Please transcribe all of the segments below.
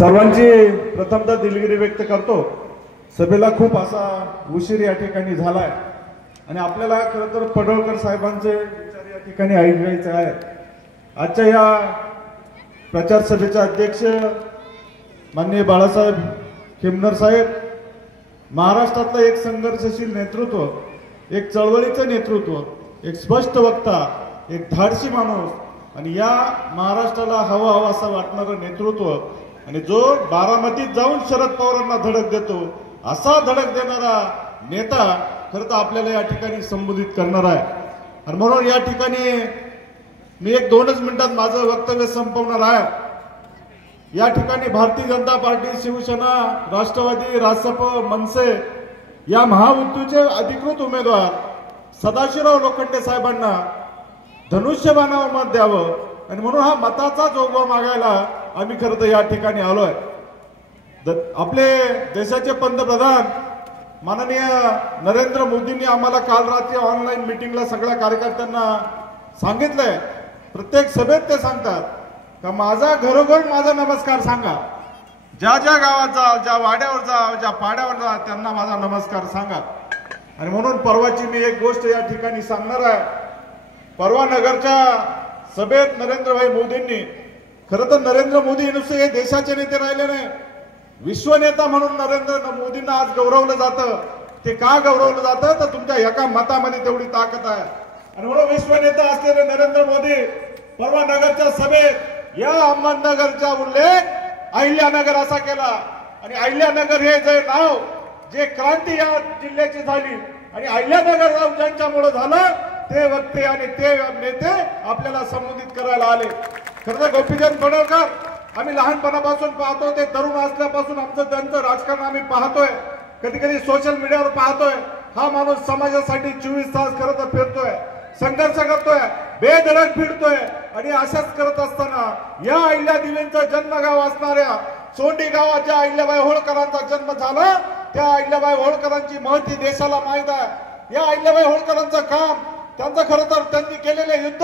सर्वांची प्रथमतः दिलगिरी व्यक्त करतो। सभेला खूप असा उशीर या ठिकाणी झालाय आणि आपल्याला खरं तर पडळकर साहेबांचे विचार या ठिकाणी ऐकायचे आहे। आजच्या या प्रचार सभेचे अध्यक्ष माननीय बाळासाहेब खिमनर साहेब, महाराष्ट्रातलं एक संघर्षशील नेतृत्व, एक चळवळीचं नेतृत्व, एक स्पष्ट वक्ता, एक धाडसी माणूस आणि या महाराष्ट्राला हवा हवा असं वाटणारं नेतृत्व आणि जो बारामतीत जाऊन शरद पवारांना धडक देतो असा धडक देणारा नेता खरं तर आपल्याला या ठिकाणी संबोधित करणार आहे। आणि म्हणून या ठिकाणी मी एक 2च मिनिटात माझं वक्तव्य संपवणार आहे। या ठिकाणी भारतीय जनता पार्टी, शिवसेना, राष्ट्रवादी, रासप, मनसे या महायुतीचे अधिकृत उमेदवार सदाशिवराव लोखंडे साहेबांना धनुष्यबाणावर मत द्यावं आणि म्हणून हा मताचा जोगवा मागायला आम्ही खरं तर या ठिकाणी आलोय। आपले देशाचे पंतप्रधान माननीय नरेंद्र मोदींनी आम्हाला काल रात्री ऑनलाईन मीटिंगला सगळ्या कार्यकर्त्यांना सांगितलंय, प्रत्येक सभेत ते सांगतात का माझा घरोघर माझा नमस्कार सांगा, ज्या ज्या गावात जा, ज्या वाड्यावर जा, ज्या पाड्यावर जा, त्यांना माझा नमस्कार सांगा। आणि म्हणून परवाची मी एक गोष्ट या ठिकाणी सांगणार आहे। परवा नगरच्या सभेत नरेंद्रभाई मोदींनी, खरं तर नरेंद्र मोदी नुसते हे देशाचे नेते राहिले नाही, विश्व नेता म्हणून नरेंद्र मोदींना आज गौरवलं जातं। ते का गौरवलं जातं तर तुमच्या एका मतामध्ये तेवढी ताकद आहे। आणि म्हणून विश्व नेता असलेले नरेंद्र मोदी परवा नगरच्या सभेत या अहमदनगरचा उल्लेख अहिल्यानगर असा केला आणि अहिल्यानगर हे जे नाव, जे क्रांती या जिल्ह्याची झाली आणि अहिल्यानगर ज्यांच्यामुळे झालं ते वक्ते आणि ते नेते आपल्याला संबोधित करायला आले। खरं तर गोपीचंद पडळकर आम्ही लहानपणापासून पाहतो, ते तरुण असल्यापासून आमचं त्यांचं राजकारण आम्ही पाहतोय, कधी कधी सोशल मीडियावर पाहतोय। हा माणूस समाजासाठी 24 तास खरं तर फिरतोय, संघर्ष करतोय, बेधडक फिरतोय आणि अशाच करत असताना या अहिल्यादेवींचं जन्मगाव असणाऱ्या सोंडी गावात ज्या अहिल्याबाई होळकरांचा जन्म झाला त्या अहिल्याबाई होळकरांची महती देशाला माहीत आहे। या अहिल्याबाई होळकरांचं काम, त्यांचं खरं तर त्यांनी केलेले युद्ध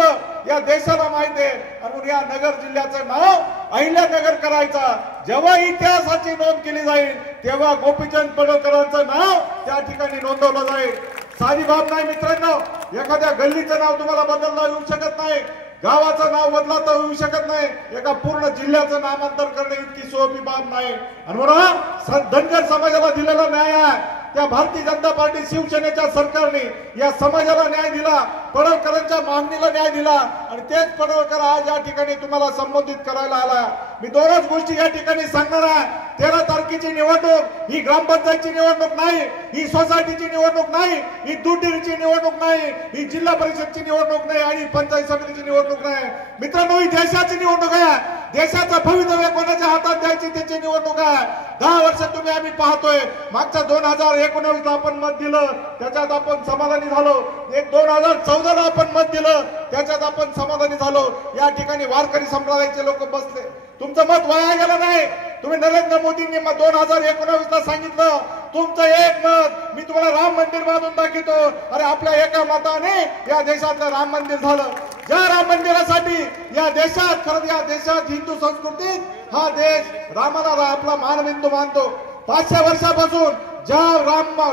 या देशाला माहिती आहे। आणि या नगर जिल्ह्याचं नाव अहिल्यानगर करायचा, जेव्हा इतिहासाची नोंद केली जाईल तेव्हा गोपीचंद पडळकरांचं नाव त्या ठिकाणी नोंदवलं जाईल। साधी बाब नाही मित्रांनो, एखाद्या गल्लीचं नाव तुम्हाला बदलता येऊ शकत नाही, गावाचं नाव बदलता येऊ शकत नाही, एका पूर्ण जिल्ह्याचं नामांतर करणे इतकी सोपी बाब नाही। आणि म्हणून धनगर समाजाला दिलेला न्याय आहे त्या भारतीय जनता पार्टी शिवसेनेच्या सरकारने या समाजाला न्याय दिला, पडळकरांच्या मागणीला न्याय दिला आणि तेच पडळकर आज या ठिकाणी तुम्हाला संबोधित करायला आला। मी 2च गोष्टी या ठिकाणी सांगणार आहे। 13 तारखेची निवडणूक ही ग्रामपंचायतची निवडणूक नाही, ही सोसायटीची निवडणूक नाही, ही दुटीची निवडणूक नाही, ही जिल्हा परिषदची निवडणूक नाही आणि पंचायत समितीची निवडणूक नाही मित्रांनो, ही देशाची निवडणूक आहे। देशाचं भवितव्य कोणाच्या हातात द्यायची त्याची निवडणूक आहे। 10 वर्ष तुम्ही आम्ही पाहतोय, मागच्या 2019ला आपण मत दिलं त्याच्यात आपण समाधानी झालो, 2014ला आपण मत दिलं त्याच्यात आपण समाधानी झालो। या ठिकाणी वारकरी संप्रदायाचे लोक बसले, तुमचं मत वाया गेलं नाही। तुम्ही नरेंद्र मोदींनी 2019ला सांगितलं तुमचं एक मत मी तुम्हाला राम मंदिर बांधून दाखवतो, अरे आपल्या एका मताने या देशातलं राम मंदिर झालं। ज्या राम मंदिरासाठी या देशात, खरं या देशात हिंदू संस्कृतीत हा देश रामाला आपला मानबिंदू मानतो। 500 वर्षापासून ज्या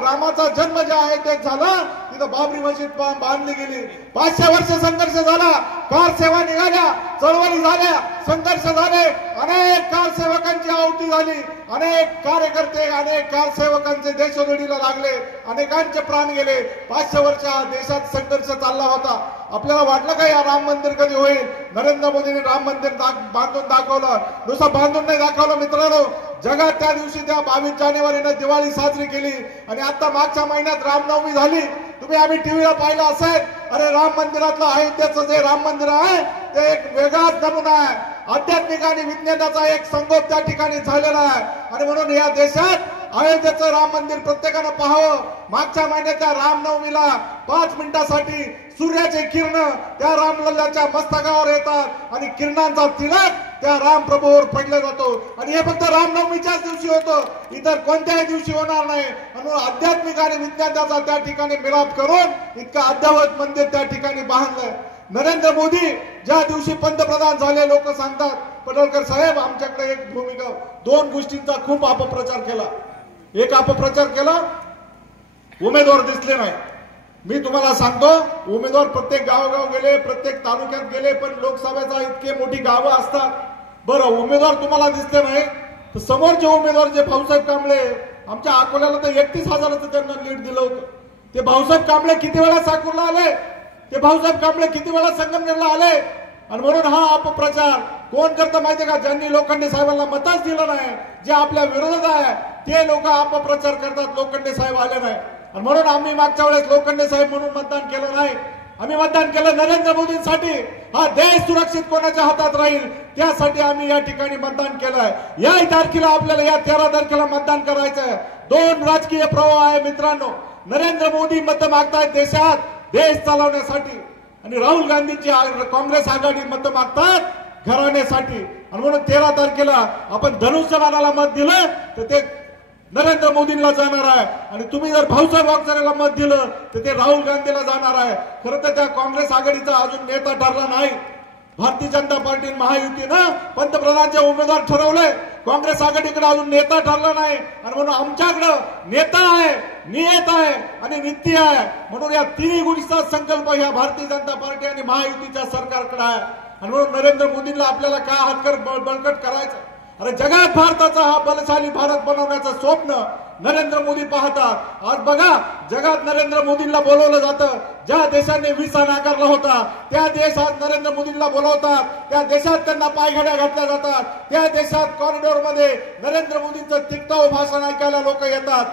रामाचा जन्म ज्या अयोध्येत झाला तिथं बाबरी मस्जिद बांधली गेली। 500 वर्ष संघर्ष झाला, कार सेवा निघाल्या, चळवळी झाल्या, संघर्ष झाले, अनेक कारसेवकांची आहुती झाली, अनेक कार्यकर्ते, अनेक कारसेवकांचे देशोधडीला लागले, अनेकांचे प्राण गेले। 500 वर्ष हा देशात संघर्ष चालला होता। आपल्याला वाटलं का या राम मंदिर कधी होईल? नरेंद्र मोदींनी राम मंदिर बांधून दाखवलं, नुसतं बांधून नाही दाखवलं मित्रांनो, जगात त्या दिवशी त्या 22 जानेवारीला दिवाळी साजरी केली आणि आता मागच्या महिन्यात रामनवमी झाली। तुम्ही आम्ही टीव्हीला पाहिलं असेल, अरे राम मंदिरातलं अयोध्येचं जे राम मंदिर आहे ते एक वेगळाच नमुना आहे, आध्यात्मिक आणि विज्ञानाचा एक संगोप त्या ठिकाणी झालेला आहे। आणि म्हणून या देशात अयोध्येचं राम मंदिर प्रत्येकानं पाहावं। मागच्या महिन्याच्या रामनवमीला 5 मिनिटासाठी सूर्याचे किरण त्या रामलल्लाच्या मस्तकावर येतात आणि किरणांचा तिलक त्या राम प्रभूवर पडला जातो आणि हे फक्त रामनवमीच्याच दिवशी होतं, इतर कोणत्याही दिवशी होणार नाही। म्हणून आध्यात्मिक आणि विज्ञानाचा त्या ठिकाणी मिलाप करून इतकं अद्यावत मंदिर त्या ठिकाणी बांधलंय। नरेंद्र मोदी ज्या दिवशी पंतप्रधान झाले लोक सांगतात पडळकर साहेब आमच्याकडे एक भूमिका, दोन गोष्टींचा खूप अपप्रचार केला. एक अपप्रचार केला, उमेदवार दिसले नाही. मी तुम्हाला सांगतो, उमेदवार प्रत्येक गावोगाव गेले, प्रत्येक तालुक्यात गेले, पण लोकसभेचा इतके मोठी गावं असतात. बरं, उमेदवार तुम्हाला दिसले नाही, तर समोरचे उमेदवार जे भाऊसाहेब कांबळे, आमच्या अकोल्याला तर 31,000चं त्यांना लीड दिलं होतं. ते भाऊसाहेब कांबळे किती वेळा साकूरला आले, ते भाऊसाहेब कांबळे किती वेळा संगमनेरला आले. आणि म्हणून हा अपप्रचार कोण करतं माहितीये का? ज्यांनी लोखंडे साहेबांना मतच दिलं नाही, जे आपल्या विरोधात आहे, ते लोक अपप्रचार करतात. लोखंडे साहेब आले नाही, आणि म्हणून आम्ही मागच्या वेळेस लोखंडे साहेब म्हणून मतदान केलं नाही. आम्ही मतदान केलं नरेंद्र मोदींसाठी. हा देश सुरक्षित कोणाच्या हातात राहील त्यासाठी आम्ही या ठिकाणी मतदान केलंय. या तारखेला आपल्याला, या 13 तारखेला मतदान करायचंय. दोन राजकीय प्रवाह आहे मित्रांनो. नरेंद्र मोदी मतं मागतायत देशात देश चालवण्यासाठी, आणि राहुल गांधींची काँग्रेस आघाडी मतं मागतात घराण्यासाठी. आणि म्हणून 13 तारखेला आपण धनुष्यबाणाला मत दिलं तर ते नरेंद्र मोदींना जाणार आहे, आणि तुम्ही जर भाऊसाहेब वागचौरेला मत दिलं तर ते राहुल गांधीला जाणार आहे. खरं तर त्या काँग्रेस आघाडीचा अजून नेता ठरला नाही. भारतीय जनता पार्टी महायुतीनं पंतप्रधानांचे उमेदवार ठरवले, काँग्रेस आघाडीकडे अजून नेता ठरला नाही. आणि म्हणून आमच्याकडं नेता आहे, नियत आहे आणि नीती आहे. म्हणून या तिन्ही गोष्टींचा संकल्प ह्या भारतीय जनता पार्टी आणि महायुतीच्या सरकारकडे आहे. आणि म्हणून नरेंद्र मोदींना आपल्याला काय हातकर बळकट करायचं. अरे जगात भारताचा हा बलशाली भारत बनवण्याचं स्वप्न नरेंद्र मोदी पाहतात. आज बघा, जगात नरेंद्र मोदींना बोलवलं जातं. ज्या देशाने व्हिसा नाकारला होता त्या देशात नरेंद्र मोदींना बोलवतात. त्या देशात त्यांना पायघड्या घातल्या जातात. त्या देशात कॉरिडॉर मध्ये नरेंद्र मोदींचं तिकटाव भाषण ऐकायला लोक येतात.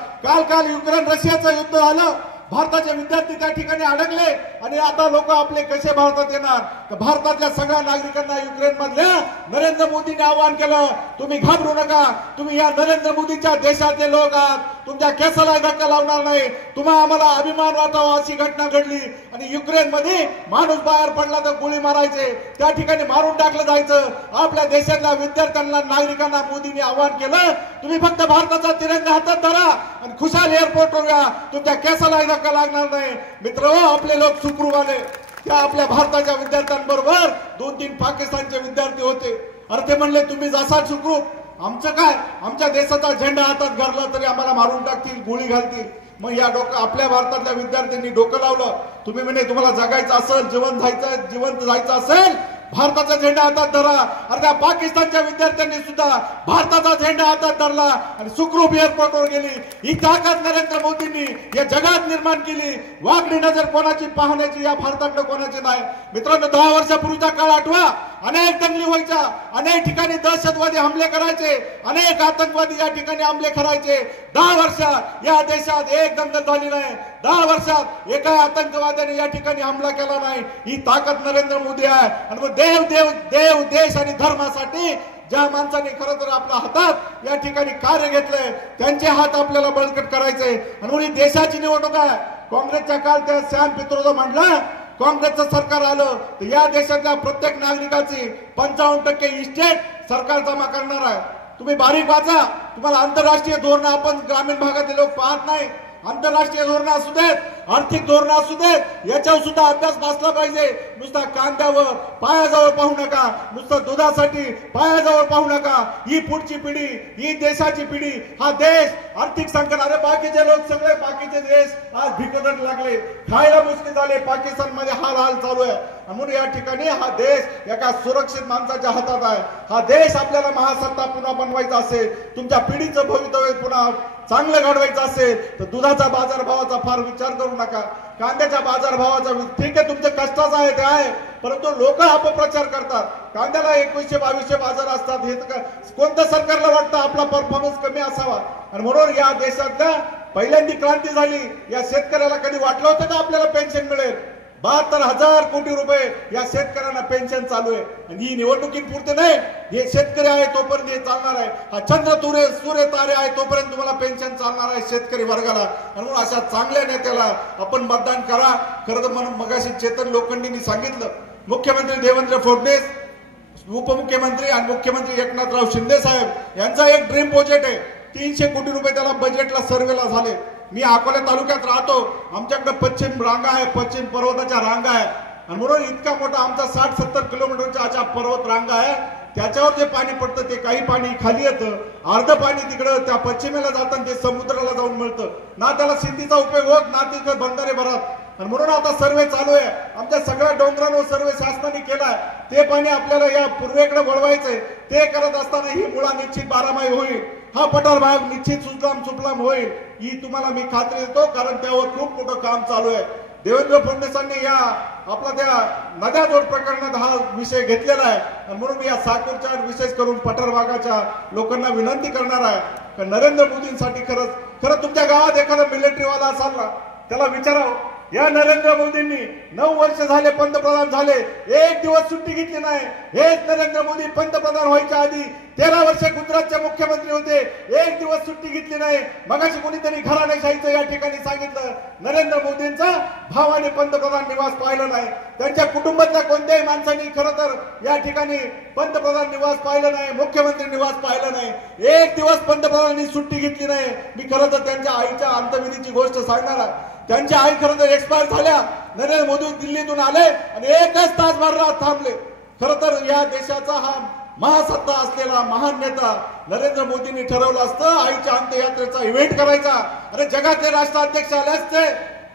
काल युक्रेन रशियाचं युद्ध झालं, भारताचे विद्यार्थी त्या ठिकाणी अडकले, आणि आता लोक आपले कसे भारतात येणार. तर भारतातल्या सगळ्या नागरिकांना युक्रेन मधल्या नरेंद्र मोदींनी आवाहन केलं, तुम्ही घाबरू नका, तुम्ही या नरेंद्र मोदींच्या देशातले लोक आहात, तुमच्या केसाला धक्का लावणार नाही, तुम्हाला आम्हाला अभिमान वाटावा अशी घटना घडली. आणि युक्रेन मध्ये माणूस बाहेर पडला तर गोळी मारायचे, त्या ठिकाणी मारून टाकलं जायचं. आपल्या देशातल्या विद्यार्थ्यांना, नागरिकांना मोदींनी आवाहन केलं, तुम्ही फक्त भारताचा तिरंगा हातात धरा आणि खुशाल एअरपोर्टवर या, तुमच्या केसाला धक्का लागणार नाही. मित्र, आपले लोक सुखरूप आले. त्या आपल्या भारताच्या विद्यार्थ्यांबरोबर 2-3 पाकिस्तानचे विद्यार्थी होते. अरे ते म्हणले, तुम्ही जासाल सुखरूप, आमचं काय, आमच्या देशाचा झेंडा हातात धरला तरी आम्हाला मारून टाकतील, गोळी घालतील. मग या आपल्या भारतातल्या विद्यार्थ्यांनी डोकं लावलं. तुम्ही म्हणे तुम्हाला जगायचं असेल, जिवंत जायचं असेल, भारताचा झेंडा हातात धरा. अरे त्या पाकिस्तानच्या विद्यार्थ्यांनी सुद्धा भारताचा झेंडा हातात धरला आणि सुखरूप एअरपोर्टवर गेली. ही ताकद नरेंद्र मोदींनी या जगात निर्माण केली. वाकडी नजर कोणाची पाहण्याची या भारताकडे कोणाची नाही. मित्रांनो, 10 वर्षापूर्वीचा काळ आठवा. अनेक दंगली व्हायच्या, अनेक ठिकाणी दहशतवादी हमले करायचे, अनेक आतंकवादी या ठिकाणी हमले करायचे. 10 वर्षात या देशात एक दंगल झाली नाही. 10 वर्षात एका आतंकवाद्याने या ठिकाणी हमला केला नाही. ही ताकद नरेंद्र मोदी आहे. आणि मग देव देश आणि धर्मासाठी ज्या माणसाने खरं तर आपल्या हातात या ठिकाणी कार्य घेतलंय, त्यांचे हात आपल्याला बळकट करायचे. आणि देशाची निवडणूक आहे. काँग्रेसच्या काळ त्या सॅम पित्रोदा म्हटला, काँग्रेसचं सरकार आलं तर या देशातल्या प्रत्येक नागरिकाची 55% इस्टेट सरकार जमा करणार आहे. तुम्ही बारीक वाचा, तुम्हाला आंतरराष्ट्रीय धोरण आपण ग्रामीण भागातले लोक पाहत नाही. आंतरराष्ट्रीय धोरणं असू देत, आर्थिक धोरणं असू देत, याच्यावर सुद्धा अभ्यास बसला पाहिजे. नुसता कांद्यावर पायाजवळ पाहू नका, नुसतं दुधासाठी पायाजवळ पाहू नका. ही पुढची पिढी, ही देशाची पिढी, हा देश आर्थिक संकट. अरे बाकीचे लोक सगळे, बाकीचे देश आज भिकदड लागले, खायला मुश्किल झाले. पाकिस्तान मध्ये हाल चालू आहे. म्हणून या ठिकाणी हा देश एका सुरक्षित माणसाच्या हातात आहे. हा देश आपल्याला महासत्ता पुन्हा बनवायचा असेल, तुमच्या पिढीचं भवितव्य पुन्हा चांगलं घडवायचं असेल तर दुधाचा बाजारभावाचा फार विचार करू नका. कांद्याच्या बाजारभावाचा ठीक आहे, तुमच्या कष्टाचा आहे ते आहे, परंतु लोक अपप्रचार करतात. कांद्याला 2100-2200 बाजार असतात. हे कोणत्या सरकारला वाटतं आपला परफॉर्मन्स कमी असावा. आणि म्हणून या देशातल्या पहिल्यांदी क्रांती झाली. या शेतकऱ्याला कधी वाटलं होतं का आपल्याला पेन्शन मिळेल? 72,000 कोटी रुपये या शेतकऱ्यांना पेन्शन चालू आहे. आणि ही निवडणुकीपुरते नाही, हे शेतकरी आहे तोपर्यंत हे चालणार आहे. हा चंद्र सूर्य तारे आहे तोपर्यंत तुम्हाला पेन्शन चालणार आहे शेतकरी वर्गाला. म्हणून अशा चांगल्या नेत्याला आपण मतदान करा. खरं तर म्हणून मगाशी चेतन लोखंडेंनी सांगितलं, मुख्यमंत्री देवेंद्र फडणवीस, उपमुख्यमंत्री आणि मुख्यमंत्री एकनाथराव शिंदे साहेब यांचा एक ड्रीम प्रोजेक्ट आहे. 300 कोटी रुपये त्याला बजेटला सर्वेला झाले. मी अकोला तालुक्यात राहतो, आमच्याकडे पश्चिम रांगा आहे, पश्चिम पर्वताच्या रांगा आहे. आणि म्हणून इतका मोठा आमचा 60-70 किलोमीटरच्या अशा पर्वत रांगा आहे. त्याच्यावर जे पाणी पडतं ते काही पाणी खाली येतं, अर्ध पाणी तिकडं त्या पश्चिमेला जातं ते समुद्राला जाऊन मिळतं ना, त्याला शेतीचा उपयोग होत ना तिकडे बंधारे भरत. आणि म्हणून आता सर्वे चालू आहे, आमच्या सगळ्या डोंगरांवर सर्वे शासनाने केलाय. ते पाणी आपल्याला या पूर्वेकडे वळवायचंय. ते करत असताना ही मुळा निश्चित बारामाही होईल, हा पठार भाग निश्चित सुजलाम सुफलाम होईल, ही तुम्हाला मी खात्री देतो. कारण त्यावर खूप मोठं काम चालू आहे. देवेंद्र फडणवीसांनी या आपला त्या नद्या जोड प्रकरणात हा विषय घेतलेला आहे. आणि म्हणून मी या साकूरच्या विशेष करून पठार भागाच्या लोकांना विनंती करणार आहे की नरेंद्र मोदींसाठी खरं तुमच्या गावात एखादा मिलिटरीवाला असाल ना, त्याला विचारावं, या नरेंद्र मोदींनी 9 वर्ष झाले पंतप्रधान झाले, एक दिवस सुट्टी घेतली नाही. हेच नरेंद्र मोदी पंतप्रधान व्हायच्या आधी 13 वर्ष गुजरातचे मुख्यमंत्री होते, एक दिवस सुट्टी घेतली नाही. मगाशी कोणीतरी घराणेशाहीचं या ठिकाणी सांगितलं, नरेंद्र मोदींचा भावाने पंतप्रधान निवास पाहिलं नाही, त्यांच्या कुटुंबातल्या कोणत्याही माणसांनी खरं तर या ठिकाणी पंतप्रधान निवास पाहिलं नाही, मुख्यमंत्री निवास पाहिलं नाही. एक दिवस पंतप्रधानांनी सुट्टी घेतली नाही. मी खरं तर त्यांच्या आईच्या अंत्यविधीची गोष्ट सांगणार आहे. त्यांच्या आई खरं तर एक्सपायर झाल्या, नरेंद्र मोदी दिल्लीतून आले आणि एकच तास भरात थांबले. खरं तर या देशाचा हा महासत्ता असलेला महान नेता नरेंद्र मोदींनी ठरवलं असतं आईच्या अंत्ययात्रेचा इव्हेंट करायचा. अरे जगातले राष्ट्राध्यक्ष आले असते,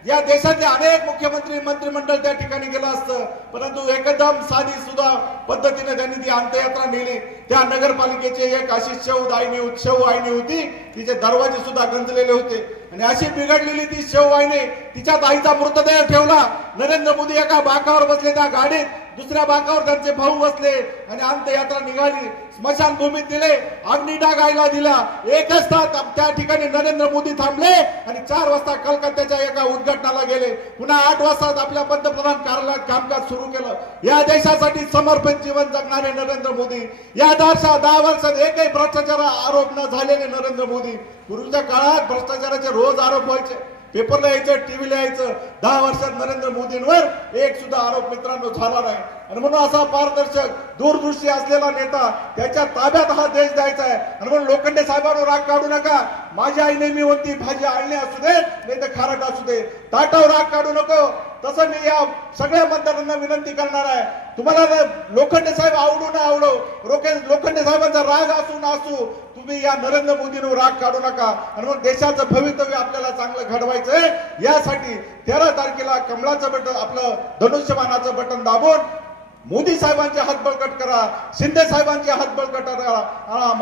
या देशातले अनेक मुख्यमंत्री मंत्रिमंडळ त्या ठिकाणी गेलं असतं, परंतु एकदम साधी सुद्धा पद्धतीने त्यांनी ती अंत्ययात्रा नेली. त्या नगरपालिकेची एक अशी शेव आईनी होती, तिचे दरवाजे सुद्धा गंजलेले होते. आणि अशी बिघडलेली ती शेववाहिनी, तिच्यात आईचा मृतदेह ठेवला. नरेंद्र मोदी एका बाकावर बसले, त्या गाडीत दुसऱ्या बाकावर त्यांचे भाऊ बसले आणि अंत्ययात्रा निघाली. स्मशानभूमीत दिले, अग्निडाग आईला दिला. एकच तास त्या ठिकाणी नरेंद्र मोदी थांबले आणि 4 वाजता कलकत्त्याच्या एका उद्घाटनाला गेले. पुन्हा 8 वाजता आपल्या पंतप्रधान कार्यालयात कामकाज सुरू केलं. या देशासाठी समर्पित जीवन जगणारे नरेंद्र मोदी, या 10 वर्षात एकही भ्रष्टाचार आरोप न झालेले नरेंद्र मोदी. पूर्वीच्या काळात भ्रष्टाचाराचे रोज आरोप व्हायचे, पेपरला यायचं, टीव्हीला यायचं. 10 वर्षात नरेंद्र मोदींवर एक सुद्धा आरोप मित्रांनो झाला नाही. आणि म्हणून असा पारदर्शक दूरदृष्टी असलेला नेता, त्याच्या ताब्यात हा देश द्यायचा आहे. आणि म्हणून लोखंडे साहेबांवर राग काढू नका. माझी आई नेहमी म्हणती, भाजी आणली असू दे नाही तर खारट असू दे, ताटावर राग काढू नको. तसं मी या सगळ्या मतदारांना विनंती करणार आहे, तुम्हाला लोखंडे साहेब आवडू न आवडो, लोखंडे साहेबांचा राग असू न असू, तुम्ही या नरेंद्र मोदींवर राग काढू नका. आणि मग देशाचं भवितव्य आपल्याला चांगलं घडवायचंय. यासाठी 13 तारखेला कमळाचं बटन, आपलं धनुष्यबाणाचं बटन दाबून मोदी साहेबांचे हात बळकट करा, शिंदे साहेबांचे हात बळकट करा.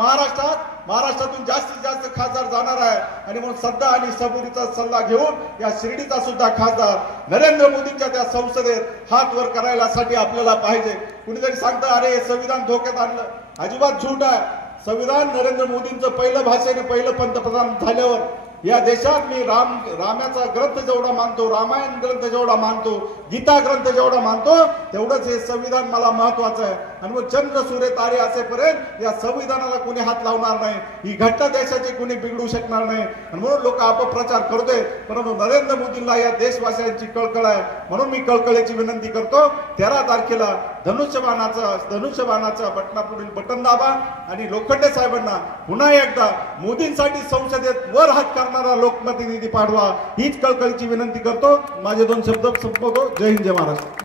महाराष्ट्रातून जास्तीत जास्त खासदार जाणार आहे. आणि म्हणून सध्या आणि सबुरीचा सल्ला घेऊन या शिर्डीचा सुद्धा खासदार नरेंद्र मोदींच्या त्या संसदेत हात वर करायलासाठी आपल्याला पाहिजे. कुणीतरी सांगतं अरे संविधान धोक्यात आणलं, अजिबात झूट आहे. संविधान नरेंद्र मोदींचं पहिलं भाषण, पहिलं पंतप्रधान झाल्यावर या देशात मी रामाचा ग्रंथ जेवढा मानतो, रामायण ग्रंथ जेवढा मानतो, गीता ग्रंथ जेवढा मानतो, तेवढंच हे संविधान मला महत्वाचं आहे. आणि मग चंद्र सूर्य तारे असेपर्यंत या संविधानाला कोणी हात लावणार नाही, ही घटना देशाची कोणी बिघडू शकणार नाही. आणि म्हणून लोक अपप्रचार करतोय, परंतु नरेंद्र मोदींना या देशवासियांची कळकळ आहे. म्हणून मी कळकळीची विनंती करतो, 13 तारखेला धनुष्यबाणाच्या बटनापुढील बटन दाबा आणि लोखंडे साहेबांना पुन्हा एकदा मोदींसाठी संसदेत वर हात करणारा लोकप्रतिनिधी पाठवा, हीच कळकळीची विनंती करतो. माझे 2 शब्द संपवतो. जय हिंद, जय महाराष्ट्र.